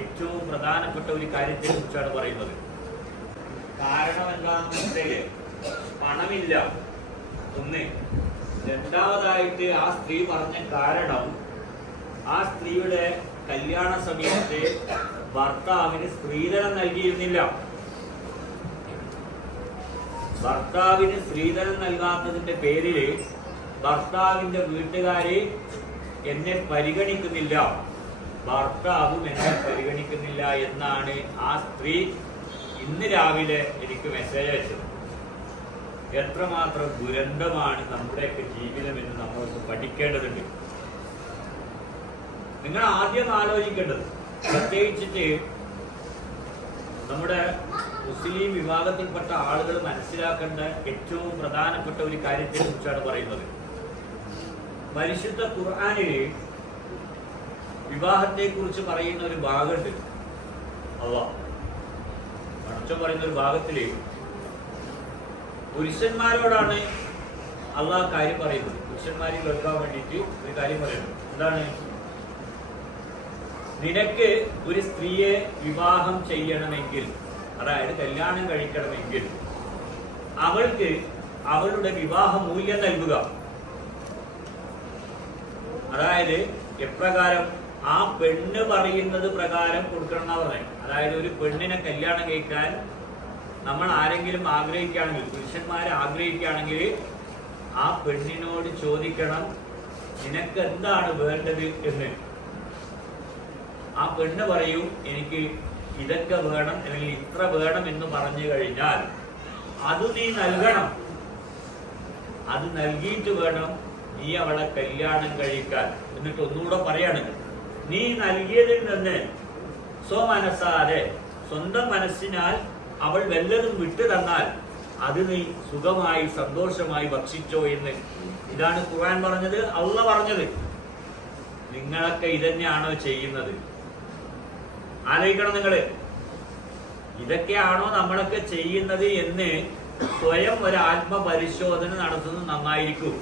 ഏറ്റവും പ്രധാനപ്പെട്ട ഒരു കാര്യത്തെ കുറിച്ചാണ് പറയുന്നത്. കാരണം എന്താണെന്ന് വെച്ചാല് പണമില്ല ഒന്ന്. രണ്ടാമതായിട്ട് ആ സ്ത്രീ പറഞ്ഞ കാരണം, ആ സ്ത്രീയുടെ കല്യാണ സമയത്ത് ഭർത്താവിന് സ്ത്രീധനം നൽകിയിരുന്നില്ല. ഭർത്താവിന് സ്ത്രീധനം നൽകാത്തതിന്റെ പേരില് ഭർത്താവിന്റെ വീട്ടുകാര് എന്നെ പരിഗണിക്കുന്നില്ല, ഭർത്താവും എന്നെ പരിഗണിക്കുന്നില്ല എന്നാണ് ആ സ്ത്രീ ഇന്ന് രാവിലെ എനിക്ക് മെസ്സേജ് അയച്ചത്. എത്രമാത്രം ദുരന്തമാണ് നമ്മുടെയൊക്കെ ജീവിതം എന്ന് നമ്മളൊന്ന് പഠിക്കേണ്ടതുണ്ട്. നിങ്ങൾ ആദ്യം ആലോചിക്കേണ്ടത്, പ്രത്യേകിച്ചിട്ട് നമ്മുടെ മുസ്ലിം വിഭാഗത്തിൽപ്പെട്ട ആളുകൾ മനസ്സിലാക്കേണ്ട ഏറ്റവും പ്രധാനപ്പെട്ട ഒരു കാര്യത്തെ കുറിച്ചാണ് പറയുന്നത്. പരിശുദ്ധ ഖുർആനില് വിവാഹത്തെ കുറിച്ച് പറയുന്ന ഒരു ഭാഗമുണ്ട്. അള്ളാഹ് പറയുന്ന ഒരു ഭാഗത്തില് പുരുഷന്മാരോടാണ് അള്ളാഹ് കാര്യം പറയുന്നത്. പുരുഷന്മാരെ കേൾക്കാൻ വേണ്ടിയിട്ട് ഒരു കാര്യം പറയുന്നത് എന്താണ്? നിനക്ക് ഒരു സ്ത്രീയെ വിവാഹം ചെയ്യണമെങ്കിൽ, അതായത് കല്യാണം കഴിക്കണമെങ്കിൽ, അവൾക്ക് അവളുടെ വിവാഹ മൂല്യം നൽകുക. അതായത് എപ്രകാരം? ആ പെണ്ണ് പറയുന്നത് പ്രകാരം കൊടുക്കണം എന്നാ പറഞ്ഞത്. അതായത് ഒരു പെണ്ണിനെ കല്യാണം കഴിക്കാൻ നമ്മൾ ആരെങ്കിലും ആഗ്രഹിക്കുകയാണെങ്കിൽ, പുരുഷന്മാരെ ആഗ്രഹിക്കുകയാണെങ്കിൽ, ആ പെണ്ണിനോട് ചോദിക്കണം നിനക്ക് എന്താണ് വേണ്ടത് എന്ന്. ആ പെണ്ണ് പറയും എനിക്ക് ഇതൊക്കെ വേണം അല്ലെങ്കിൽ ഇത്ര വേണം എന്ന് പറഞ്ഞു കഴിഞ്ഞാൽ അത് നീ നൽകണം. അത് നൽകിയിട്ട് വേണം നീ അവളെ കല്യാണം കഴിക്കാൻ. എന്നിട്ട് ഒന്നുകൂടെ പറയാണ്, നീ നൽകിയതിൽ നിന്ന് സ്വമനസാരെ, സ്വന്തം മനസ്സിനാൽ അവൾ വല്ലതും വിട്ടു തന്നാൽ അത് നീ സുഖമായി സന്തോഷമായി ഭക്ഷിച്ചോ എന്ന്. ഇതാണ് ഖുർആൻ പറഞ്ഞത്, അള്ളാഹ് പറഞ്ഞത്. നിങ്ങളൊക്കെ ഇതന്നെയാണോ ചെയ്യുന്നത്? ആലോചിക്കണം നിങ്ങള്, ഇതൊക്കെയാണോ നമ്മളൊക്കെ ചെയ്യുന്നത് എന്ന് സ്വയം ഒരു ആത്മപരിശോധന നടത്തുന്നത് നന്നായിരിക്കും.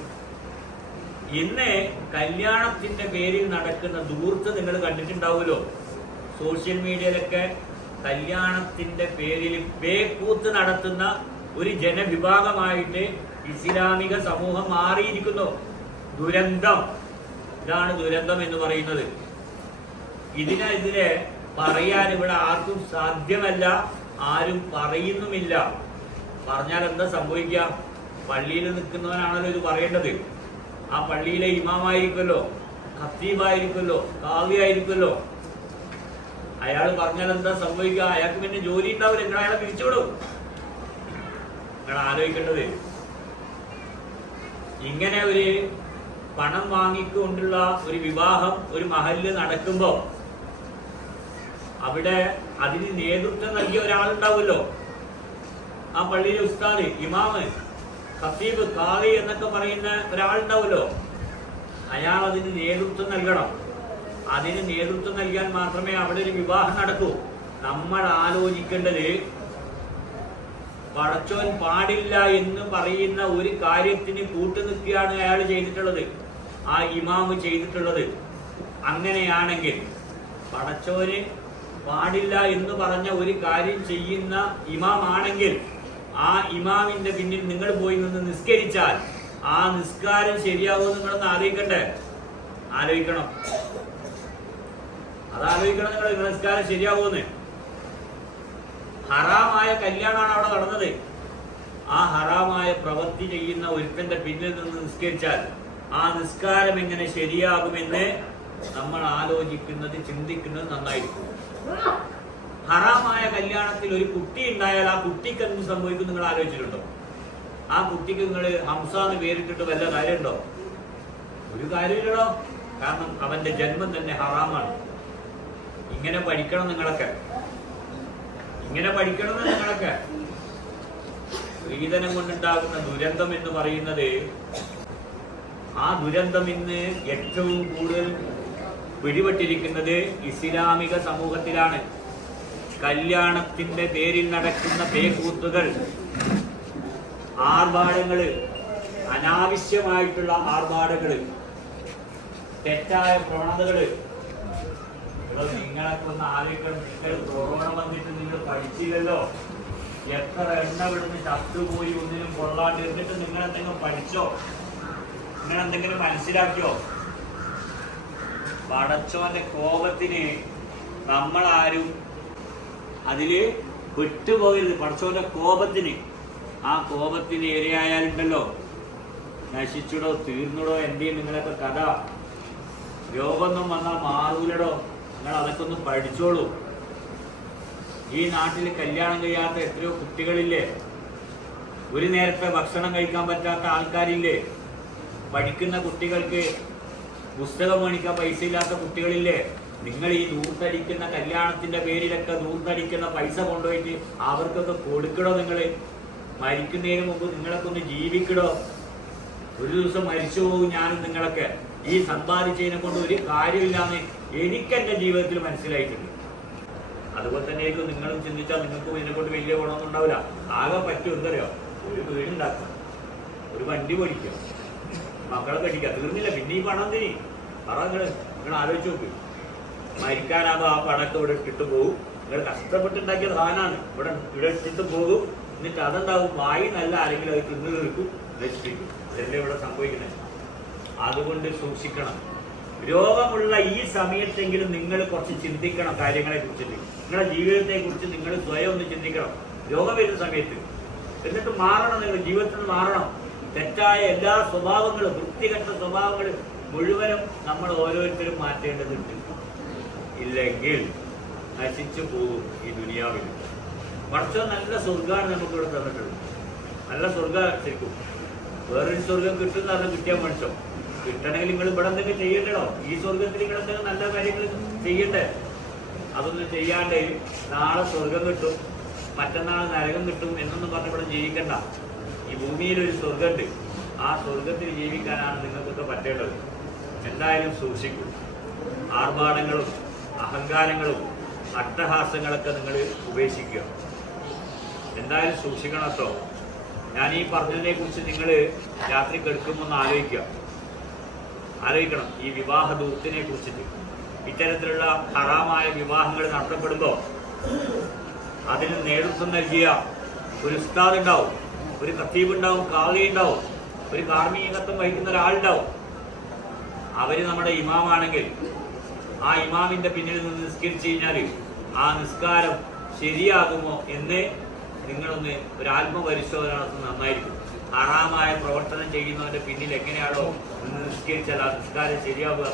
ഇന്ന് കല്യാണത്തിന്റെ പേരിൽ നടക്കുന്ന ദൂർത്ത് നിങ്ങൾ കണ്ടിട്ടുണ്ടാവുമല്ലോ. സോഷ്യൽ മീഡിയയിലൊക്കെ കല്യാണത്തിന്റെ പേരിൽ പേക്കൂത്ത് നടത്തുന്ന ഒരു ജനവിഭാഗമായിട്ട് ഇസ്ലാമിക സമൂഹം മാറിയിരിക്കുന്നു. ദുരന്തം, ഇതാണ് ദുരന്തം എന്ന് പറയുന്നത്. ഇതിനെതിരെ പറയാൻ ഇവിടെ ആർക്കും സാധ്യമല്ല, ആരും പറയുന്നുമില്ല. പറഞ്ഞാൽ എന്താ സംഭവിക്കുക? പള്ളിയിൽ നിൽക്കുന്നവനാണല്ലോ ഇത് പറയേണ്ടത്. ആ പള്ളിയിലെ ഇമാമായിരിക്കുമല്ലോ, ഖത്തീബായിരിക്കുമല്ലോ, ഖാദി ആയിരിക്കുമല്ലോ. അയാൾ പറഞ്ഞാൽ എന്താ സംഭവിക്കുക? അയാൾക്ക് പിന്നെ ജോലി ഉണ്ടാവില്ല, നിങ്ങൾ അയാളെ പിരിച്ചുവിടും. നിങ്ങൾ ആലോചിക്കേണ്ടത്, ഇങ്ങനെ ഒരു പണം വാങ്ങിക്കൊണ്ടുള്ള ഒരു വിവാഹം ഒരു മഹല്ല് നടക്കുമ്പോ അവിടെ അതിന് നേതൃത്വം നൽകിയ ഒരാളുണ്ടാവുമല്ലോ. ആ പള്ളിയിലെ ഉസ്താദ്, ഇമാമ്, ഖത്തീബ്, ഖാദി എന്നൊക്കെ പറയുന്ന ഒരാളുണ്ടാവുമല്ലോ. അയാൾ അതിന് നേതൃത്വം നൽകണം. അതിന് നേതൃത്വം നൽകാൻ മാത്രമേ അവിടെ ഒരു വിവാഹം നടക്കൂ. നമ്മൾ ആലോചിക്കേണ്ടത്, പടച്ചോൻ പാടില്ല എന്ന് പറയുന്ന ഒരു കാര്യത്തിന് കൂട്ടുനിൽക്കുകയാണ് അയാൾ ചെയ്തിട്ടുള്ളത്, ആ ഇമാമ് ചെയ്തിട്ടുള്ളത്. അങ്ങനെയാണെങ്കിൽ പടച്ചോന് പാടില്ല എന്ന് പറഞ്ഞ ഒരു കാര്യം ചെയ്യുന്ന ഇമാം ആണെങ്കിൽ ആ ഇമാമിന്റെ പിന്നിൽ നിങ്ങൾ പോയി നിന്ന് നിസ്കരിച്ചാൽ ആ നിസ്കാരം ശരിയാവുമെന്ന് നിങ്ങളൊന്ന് ആലോചിക്കണ്ടേ? ആലോചിക്കണം, അതാലോചിക്കണം നിങ്ങൾ. നിസ്കാരം ശരിയാവുമെന്ന്. ഹറാമായ കല്യാണമാണ് അവിടെ നടന്നത്. ആ ഹറാമായ പ്രവൃത്തി ചെയ്യുന്ന ഒരുത്തന്റെ പിന്നിൽ നിന്ന് നിസ്കരിച്ചാൽ ആ നിസ്കാരം എങ്ങനെ ശരിയാകുമെന്ന് നമ്മൾ ആലോചിക്കുന്നത്, ചിന്തിക്കുന്നത് നന്നായിരിക്കും. ഹറാമായ കല്യാണത്തിൽ ഒരു കുട്ടി ഉണ്ടായാൽ ആ കുട്ടിക്ക് എന്ത് സംഭവിക്കും നിങ്ങൾ ആലോചിച്ചിട്ടുണ്ടോ? ആ കുട്ടിക്ക് നിങ്ങൾ ഹംസ എന്ന് പേരിട്ടിട്ട് വല്ല കാര്യമുണ്ടോ? ഒരു കാര്യമില്ലല്ലോ. കാരണം അവന്റെ ജന്മം തന്നെ ഹറാമാണ്. ഇങ്ങനെ പഠിക്കണം നിങ്ങളൊക്കെ, ഇങ്ങനെ പഠിക്കണം നിങ്ങളൊക്കെ. സ്ത്രീധനം കൊണ്ടുണ്ടാകുന്ന ദുരന്തം എന്ന് പറയുന്നത്, ആ ദുരന്തം ഇന്ന് ഏറ്റവും കൂടുതൽ പിടിപെട്ടിരിക്കുന്നത് ഇസ്ലാമിക സമൂഹത്തിലാണ്. കല്യാണത്തിന്റെ പേരിൽ നടക്കുന്ന പേക്കൂത്തുകൾ, ആർഭാടങ്ങള്, അനാവശ്യമായിട്ടുള്ള ആർഭാടങ്ങള്, തെറ്റായ പ്രവണതകള്. അതോ നിങ്ങളൊക്കെ ഒന്ന് ആലോചിക്കണം. നിങ്ങൾ കൊറോണ വന്നിട്ട് നിങ്ങൾ പഠിച്ചില്ലല്ലോ. എത്ര എണ്ണ വിടുന്ന് ചത്തുപോയി ഒന്നിനും കൊള്ളാണ്ട്. എന്നിട്ട് നിങ്ങൾ എന്തെങ്കിലും പഠിച്ചോ? നിങ്ങൾ എന്തെങ്കിലും മനസ്സിലാക്കിയോ? പടച്ചോന്റെ കോപത്തിന് നമ്മളാരും അതില് വിട്ടുപോകരുത്. പടച്ചോന്റെ കോപത്തിന്, ആ കോപത്തിന് ഇരയായാലുണ്ടല്ലോ നശിച്ചിടോ തീർന്നിടോ. എന്റെയും നിങ്ങളൊക്കെ കഥ. രോഗമൊന്നും വന്നാൽ മാറൂലടോ. നിങ്ങൾ അതൊക്കെ ഒന്ന് പഠിച്ചോളൂ. ഈ നാട്ടിൽ കല്യാണം കഴിയാത്ത എത്രയോ കുട്ടികളില്ലേ? ഒരു നേരത്തെ ഭക്ഷണം കഴിക്കാൻ പറ്റാത്ത ആൾക്കാരില്ലേ? പഠിക്കുന്ന കുട്ടികൾക്ക് പുസ്തകം മേടിക്കാൻ പൈസ ഇല്ലാത്ത കുട്ടികളില്ലേ? നിങ്ങൾ ഈ ദൂർത്തടിക്കുന്ന കല്യാണത്തിന്റെ പേരിലൊക്കെ ദൂർത്തടിക്കുന്ന പൈസ കൊണ്ടുപോയിട്ട് അവർക്കൊക്കെ കൊടുക്കണോ? നിങ്ങൾ മരിക്കുന്നതിന് മുമ്പ് നിങ്ങളൊക്കെ ഒന്ന് ജീവിക്കണോ? ഒരു ദിവസം മരിച്ചു പോകും ഞാനും നിങ്ങളൊക്കെ. ഈ സമ്പാദിച്ചതിനെ കൊണ്ട് ഒരു കാര്യമില്ലാന്ന് എനിക്ക് എന്റെ ജീവിതത്തിൽ മനസ്സിലായിട്ടുണ്ട്. അതുപോലെ തന്നെ നിങ്ങളും ചിന്തിച്ചാൽ നിങ്ങൾക്കും ഇതിനെക്കൊണ്ട് വലിയ ഗുണമൊന്നും ഉണ്ടാവില്ല. ആകെ പറ്റും എന്തറിയോ? ഒരു വീടുണ്ടാക്കുക, ഒരു വണ്ടി മേടിക്കുക, മക്കളെ കെട്ടിക്കുക, തീർന്നില്ല. പിന്നെ ഈ പണം തിരി പറ. നിങ്ങൾ ആലോചിച്ച് നോക്ക്. മരിക്കാനാകുമ്പോൾ ആ പണമൊക്കെ ഇവിടെ ഇട്ടിട്ട് പോകും. നിങ്ങൾ കഷ്ടപ്പെട്ടുണ്ടാക്കിയ സാധനമാണ്. ഇവിടെ ഇട്ടിട്ട് പോകും. എന്നിട്ട് അതുണ്ടാവും. വായി നല്ല ആരെങ്കിലും അത് തിന്നു തീർക്കും, നശിപ്പിക്കും. ഇതല്ലേ ഇവിടെ സംഭവിക്കുന്നത്. അതുകൊണ്ട് സൂക്ഷിക്കണം. രോഗമുള്ള ഈ സമയത്തെങ്കിലും നിങ്ങൾ കുറച്ച് ചിന്തിക്കണം കാര്യങ്ങളെ കുറിച്ചിട്ട്. നിങ്ങളുടെ ജീവിതത്തെ കുറിച്ച് നിങ്ങൾ സ്വയം ഒന്ന് ചിന്തിക്കണം രോഗം വരുന്ന സമയത്ത്. എന്നിട്ട് മാറണം. നിങ്ങൾ ജീവിതത്തിൽ മാറണം. തെറ്റായ എല്ലാ സ്വഭാവങ്ങളും, വൃത്തികെട്ട സ്വഭാവങ്ങളും മുഴുവനും നമ്മൾ ഓരോരുത്തരും മാറ്റേണ്ടതുണ്ട്. ഇല്ലെങ്കിൽ നശിച്ചു പോകും ഈ ദുനിയാവിൽ. കുറച്ച് നല്ല സ്വർഗമാണ് നമുക്കിവിടെ തന്നിട്ടുള്ളത്. നല്ല സ്വർഗം ശരിക്കും. വേറൊരു സ്വർഗം കിട്ടുന്ന പറഞ്ഞാൽ കിട്ടിയാൽ മനുഷ്യോ. കിട്ടണമെങ്കിൽ നിങ്ങൾ ഇവിടെ എന്തെങ്കിലും ചെയ്യണ്ടോ? ഈ സ്വർഗത്തിൽ നിങ്ങൾ എന്തെങ്കിലും നല്ല കാര്യങ്ങൾ ചെയ്യണ്ടേ? അതൊന്നും ചെയ്യാണ്ട് നാളെ സ്വർഗം കിട്ടും, മറ്റന്നാൾ നരകം കിട്ടും എന്നൊന്നും പറഞ്ഞ് ഇവിടെ ജീവിക്കണ്ട. ഈ ഭൂമിയിൽ ഒരു സ്വർഗമുണ്ട്. ആ സ്വർഗത്തിൽ ജീവിക്കാനാണ് നിങ്ങൾക്കൊക്കെ പറ്റേണ്ടത്. എന്തായാലും സൂക്ഷിക്കും. ആർഭാടങ്ങളും അഹങ്കാരങ്ങളും അട്ടഹാസങ്ങളൊക്കെ നിങ്ങൾ ഉപേക്ഷിക്കുക. എന്തായാലും സൂക്ഷിക്കണം കേട്ടോ. ഞാൻ ഈ പറഞ്ഞതിനെ കുറിച്ച് നിങ്ങൾ രാത്രി കിടക്കുമ്പോൾ ഒന്ന് ആലോചിക്കണം. ഈ വിവാഹ ദൂത്തിനെ കുറിച്ചിട്ട്. ഇത്തരത്തിലുള്ള ഹറാമായ വിവാഹങ്ങൾ നടത്തപ്പെടുമ്പോൾ അതിന് നേതൃത്വം നൽകിയ ഒരു ഉസ്താദ് ഉണ്ടാവും, ഒരു ഖത്തീബ് ഉണ്ടാവും, കാളി ഉണ്ടാവും, ഒരു കാർമ്മികത്വം വഹിക്കുന്ന ഒരാളുണ്ടാവും. അവര് നമ്മുടെ ഇമാമാണെങ്കിൽ ആ ഇമാമിന്റെ പിന്നിൽ നിന്ന് നിസ്കരിച്ചു കഴിഞ്ഞാൽ ആ നിസ്കാരം ശരിയാകുമോ എന്ന് നിങ്ങളൊന്ന് ഒരു ആത്മപരിശോധന നടത്തുന്നത് നന്നായിരിക്കും. ഹറാമായ പ്രവർത്തനം ചെയ്യുന്നവന്റെ പിന്നിൽ എങ്ങനെയാണോ നിസ്കരിച്ചാൽ ആ നിസ്കാരം ശരിയാവുക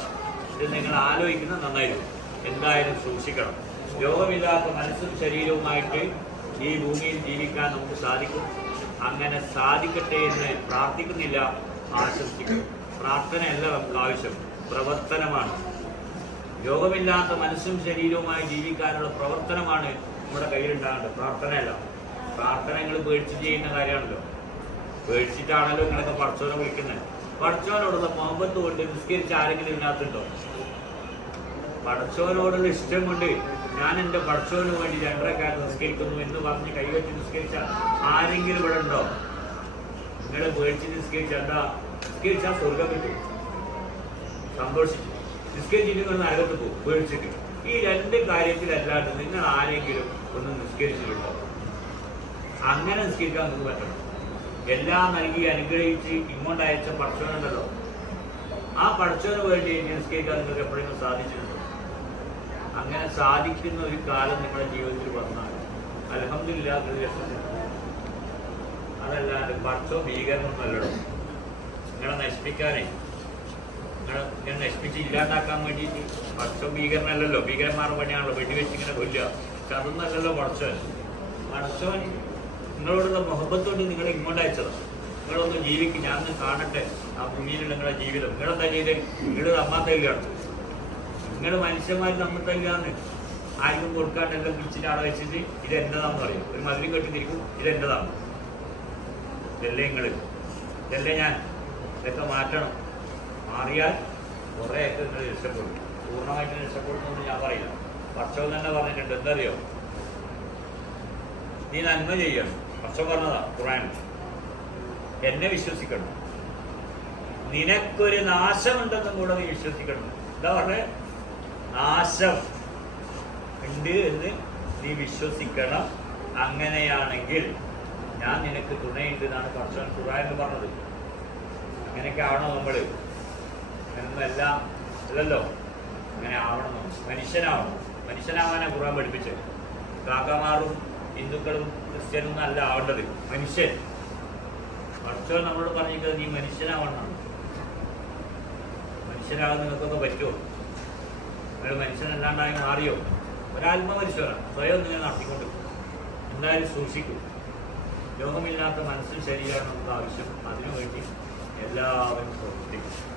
എന്ന് നിങ്ങൾ ആലോചിക്കുന്നത് നന്നായിരിക്കും. എന്തായാലും സൂക്ഷിക്കണം. രോഗമില്ലാത്ത മനസ്സും ശരീരവുമായിട്ട് ഈ ഭൂമിയിൽ ജീവിക്കാൻ നമുക്ക് സാധിക്കും. അങ്ങനെ സാധിക്കട്ടെ എന്ന് പ്രാർത്ഥിക്കുന്നില്ല, ആശംസിക്കും. പ്രാർത്ഥനയല്ല നമുക്ക് ആവശ്യം, പ്രവർത്തനമാണ്. രോഗമില്ലാത്ത മനസ്സും ശരീരവുമായി ജീവിക്കാനുള്ള പ്രവർത്തനമാണ് നമ്മുടെ കയ്യിലുണ്ടാകേണ്ടത്, പ്രാർത്ഥനയല്ല. പ്രാർത്ഥനകൾ പേടിച്ച് ചെയ്യുന്ന കാര്യമാണല്ലോ. പേടിച്ചിട്ടാണല്ലോ നിങ്ങളൊക്കെ പടച്ചോനെ വിളിക്കുന്നത്. പടച്ചോനോടുള്ള മുഹബത്ത് കൊണ്ട് നിസ്കരിച്ച് ആരെങ്കിലും ഇതിനകത്തുണ്ടോ? പടച്ചോനോടുള്ള ഇഷ്ടം കൊണ്ട് ഞാൻ എൻ്റെ പടച്ചോന് വേണ്ടി 2 നിസ്കരിക്കുന്നു എന്ന് പറഞ്ഞ് കൈവച്ച് നിസ്കരിച്ച ആരെങ്കിലും ഇവിടെ ഉണ്ടോ? നിങ്ങളെ പേടിച്ച് നിസ്കരിച്ചാൽ സ്വർഗം കിട്ടും, സന്തോഷിച്ചു. നിസ്കരിച്ചിട്ട് നിങ്ങൾ നരകത്ത് പോകും പേടിച്ചിട്ട്. ഈ 2 കാര്യത്തിലല്ലാണ്ട് നിങ്ങൾ ആരെങ്കിലും ഒന്ന് നിസ്കരിച്ചിട്ടുണ്ടോ? അങ്ങനെ നിസ്കരിക്കാൻ നിങ്ങൾക്ക് പറ്റണം. എല്ലാം നൽകി അനുഗ്രഹിച്ച് ഇങ്ങോട്ട് അയച്ച പടച്ചോനുണ്ടല്ലോ, ആ പടച്ചോന് വേണ്ടി നിസ്കരിക്കാൻ നിങ്ങൾക്ക് എപ്പോഴെങ്കിലും സാധിച്ചിട്ടുണ്ടോ? അങ്ങനെ സാധിക്കുന്ന ഒരു കാലം നിങ്ങളുടെ ജീവിതത്തിൽ വന്നാൽ അൽഹംദുലില്ലാഹ് രക്ഷപ്പെട്ടു. അതല്ലാണ്ട് പടച്ചോ ഭീകരനൊന്നുമല്ലോ. നിങ്ങളെ നശിപ്പിക്കാനേ, നിങ്ങളെ നശിപ്പിച്ച് ഇല്ലാണ്ടാക്കാൻ വേണ്ടിയിട്ട് പടച്ചോ ഭീകരനല്ലല്ലോ. ഭീകരന്മാരുടെ പണിയാണല്ലോ വെടിവെച്ച് ഇങ്ങനെ കൊല്ലുക. പക്ഷെ അതൊന്നല്ലല്ലോ പടച്ചോൻ. പടച്ചോൻ നിങ്ങളോടുള്ള മുഹബത്തോട് നിങ്ങളെ ഇങ്ങോട്ട് അയച്ചതാണ്. നിങ്ങളൊന്ന് ജീവിക്കും, ഞാനൊന്ന് കാണട്ടെ ആ ഭൂമിയിലുള്ള നിങ്ങളുടെ ജീവിതം. നിങ്ങളെന്താ ചെയ്തേ? നിങ്ങൾ തമ്മാത്തല്ലാണ്. നിങ്ങൾ മനുഷ്യന്മാർ തമ്മിൽ തല്ലാന്ന് ആർക്കും കൊടുക്കാണ്ടെല്ലാം പിടിച്ചിട്ട് അവിടെ വെച്ചിട്ട് ഇത് എന്റേതാണെന്ന് പറയും. ഒരു മധുരം കെട്ടിത്തിരിക്കും, ഇത് എന്റേതാണ്. ഇതല്ലേ നിങ്ങൾ, ഇതല്ലേ ഞാൻ. ഇതൊക്കെ മാറ്റണം. മാറിയാൽ കുറേയൊക്കെ നിങ്ങൾ രക്ഷപ്പെടും. പൂർണ്ണമായിട്ട് രക്ഷപ്പെടുന്നു ഞാൻ പറയില്ല. പടച്ചോൻ തന്നെ പറഞ്ഞിട്ടുണ്ട്. എന്തറിയോ? നീ നന്മ ചെയ്യണം. പടച്ചോൻ പറഞ്ഞതാ ഖുർആൻ. എന്നെ വിശ്വസിക്കണം. നിനക്കൊരു നാശമുണ്ടെന്നും കൂടെ നീ വിശ്വസിക്കണം. എന്താ പറഞ്ഞേ? നാശം. ഉണ്ട് എന്ന് നീ വിശ്വസിക്കണം. അങ്ങനെയാണെങ്കിൽ ഞാൻ നിനക്ക് തുണയുണ്ട് എന്നാണ് പടച്ചവൻ ഖുർആനിൽ പറഞ്ഞത്. അങ്ങനെയൊക്കെ ആവണോ നമ്മള്? അങ്ങനൊന്നുമല്ല, അല്ലല്ലോ. അങ്ങനെ ആവണം, മനുഷ്യനാവാനാണ് ഖുർആൻ പഠിപ്പിച്ചത്. കാക്കമാറും ഹിന്ദുക്കളും ക്രിസ്ത്യനും അല്ല ആവേണ്ടത്, മനുഷ്യൻ. പടച്ചവൻ നമ്മളോട് പറഞ്ഞിരിക്കുന്നത് നീ മനുഷ്യനാവണം. മനുഷ്യരാകാൻ നിങ്ങൾക്കൊക്കെ പറ്റുമോ? നിങ്ങൾ മനുഷ്യനല്ലാണ്ടായി മാറിയോ? ഒരാത്മപരിശോധന സ്വയം നിങ്ങൾ നടത്തിക്കൊണ്ട് എന്തായാലും സൂക്ഷിക്കും. രോഗമില്ലാത്ത മനസ്സും ശരീരമാണ് നമുക്ക് ആവശ്യം. അതിനുവേണ്ടി എല്ലാവരും പ്രവർത്തിക്കും.